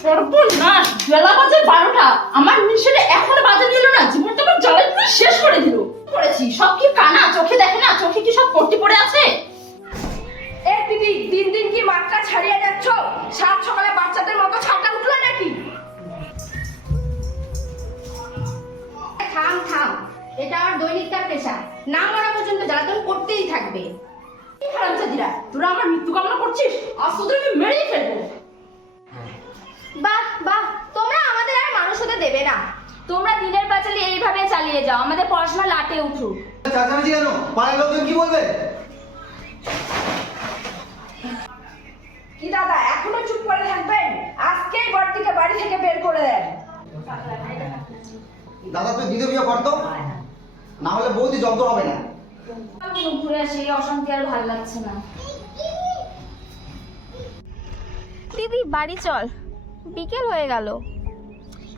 সর্বনাশ, বেলা বাজে 12টা, আমার মিশনে এখন বাজে নিল না, জীবনটা আমার জ্বালায় পুরো শেষ করে দিল। করেছি সব কি কানা, চোখে দেখে না? চোখে কি সব পট্টি পড়ে আছে? এ দিদি, দিন দিন কি মাত্রা ছাড়িয়ে যাচ্ছ? সাত সকালে বাচ্চাদের মতো ছাটা উঠলো নাকি? থাম থাম, এটা আর দৈনিকটার পেশা, না মরা পর্যন্ত জ্বালাতন করতেই থাকবে। হারামজাদিরা, তোরা আমার মৃত্যু কামনা করছিস? আজ তোদের আমি মেরেই ফেলবো। বাহ বাহ, তোমরা আমাদের আর মানুষ হতে দেবে না। তোমরা দিনের পাঁচালি এইভাবে চালিয়ে যাও, আমাদের পড়াশোনা লাটে উঠুক। চাচামেচি কেন? পাড়ার লোকজন কি বলবে? কি দাদা, এখনো চুপ করে থাকবেন? আজকেই বড়দিকে বাড়ি থেকে বের করে দেন। দাদা তুই বিধে বিয়ে করতো, না হলে বৌদি জব্দ হবে না। ঘুরে আসি, অশান্তি আর ভালো লাগছে না। দিদি বাড়ি চল, বিকেল হয়ে গেল।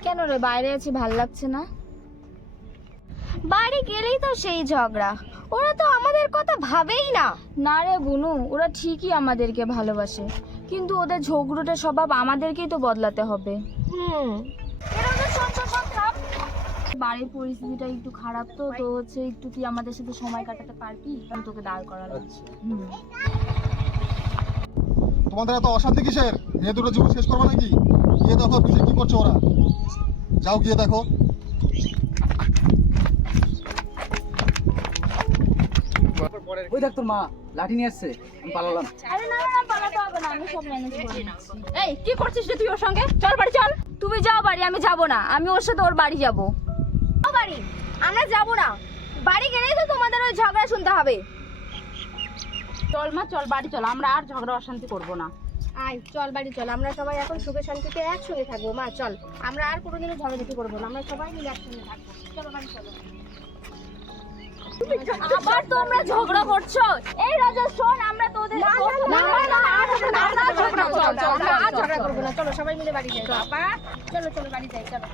কেন রে, বাইরে আছি ভাল লাগছে না? বাড়ি গেলেই তো সেই ঝগড়া, ওরা তো আমাদের কথা ভাবেই না। না রে বুনু, ওরা ঠিকই আমাদেরকে ভালোবাসে, কিন্তু ওদের ঝগড়ুটে স্বভাব আমাদেরকেই তো বদলাতে হবে। বাড়ির পরিস্থিতিটা একটু খারাপ, তো তো হচ্ছে একটু তুই আমাদের সাথে সময় কাটাতে পারবি, আমি তোকে দাঁড় করালাম। তোমাদের এত অশান্তি কিসের? মেয়ে দুটো জীবন শেষ করবে নাকি? গিয়ে দেখো পিছিয়ে কি করছে ওরা, যাও গিয়ে দেখো। ওই দেখ তোর মা লাঠি নিয়ে আসছে, আমি পালালাম। আরে না না, পালাতে হবে না, আমি সব ম্যানেজ করে নিচ্ছি। এই কি করছিস রে তুই ওর সঙ্গে? চল বাড়ি চল। তুমি যাও বাড়ি, আমি যাব না, আমি ওর সাথে ওর বাড়ি যাব। ও বাড়ি, আমরা যাব না। বাড়ি গেলেই তো তোমাদের ওই ঝগড়া শুনতে হবে। চল মা, চল বাড়ি চল, আমরা আর ঝগড়া অশান্তি করব না। আয় চল বাড়ি চল, আমরা সবাই এখন সুখে শান্তিতে একসঙ্গে থাকবো। মা চল, আমরা আর কোনোদিনও ঝগড়াঝাটি করবো না, আমরা সবাই মিলে একসঙ্গে থাকবো। চলো বাড়ি চলো। আবার তোমরা ঝগড়া করছো? এই রাজা শোন, আমরা তোদের ঝগড়া করবো না, চলো সবাই মিলে বাড়ি যাই। চলো চলো বাড়ি যাই, চলো।